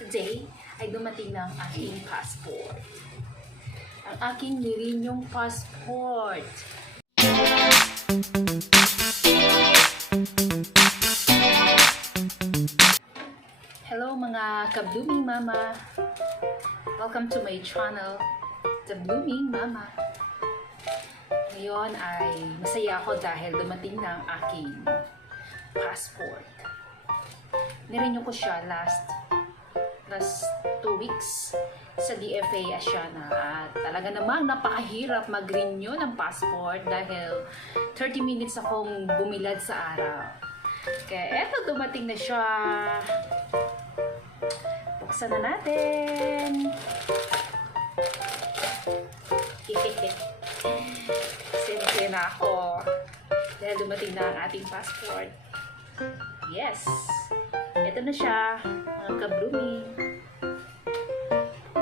Today ay dumating ng aking passport. Ang aking Nirenew passport. Hello mga KaBlooming Mama. Welcome to my channel, The Blooming Mama. Ngayon ay masaya ako dahil dumating ng aking passport. Nirenew ko siya last 2 weeks sa DFA Asiana at talaga namang napakahirap mag-renew ng passport dahil 30 minutes akong bumilad sa araw. Kaya eto, dumating na siya. Buksan na natin. Siyempre na ako dahil dumating na ang ating passport. Yes! Ito na siya, mga KaBlooming.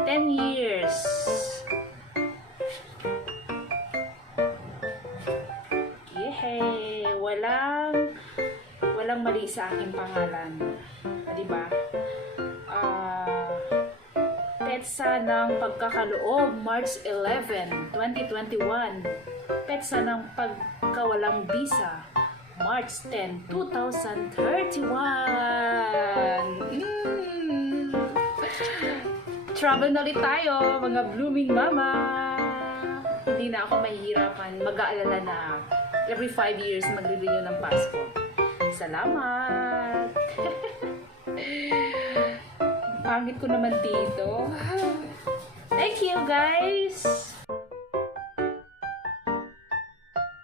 10 years. Yehey! Walang mali sa aking pangalan. Diba? Petsa ng pagkakaloob, March 11, 2021. Petsa ng pagkawalang visa, March 10, 2031. Travel na ulit tayo, mga blooming mama. Hindi na ako mahihirapan, mag-aalala na every 5 years magre-renew ng passport. Salamat! Pangit ko naman dito. Thank you, guys!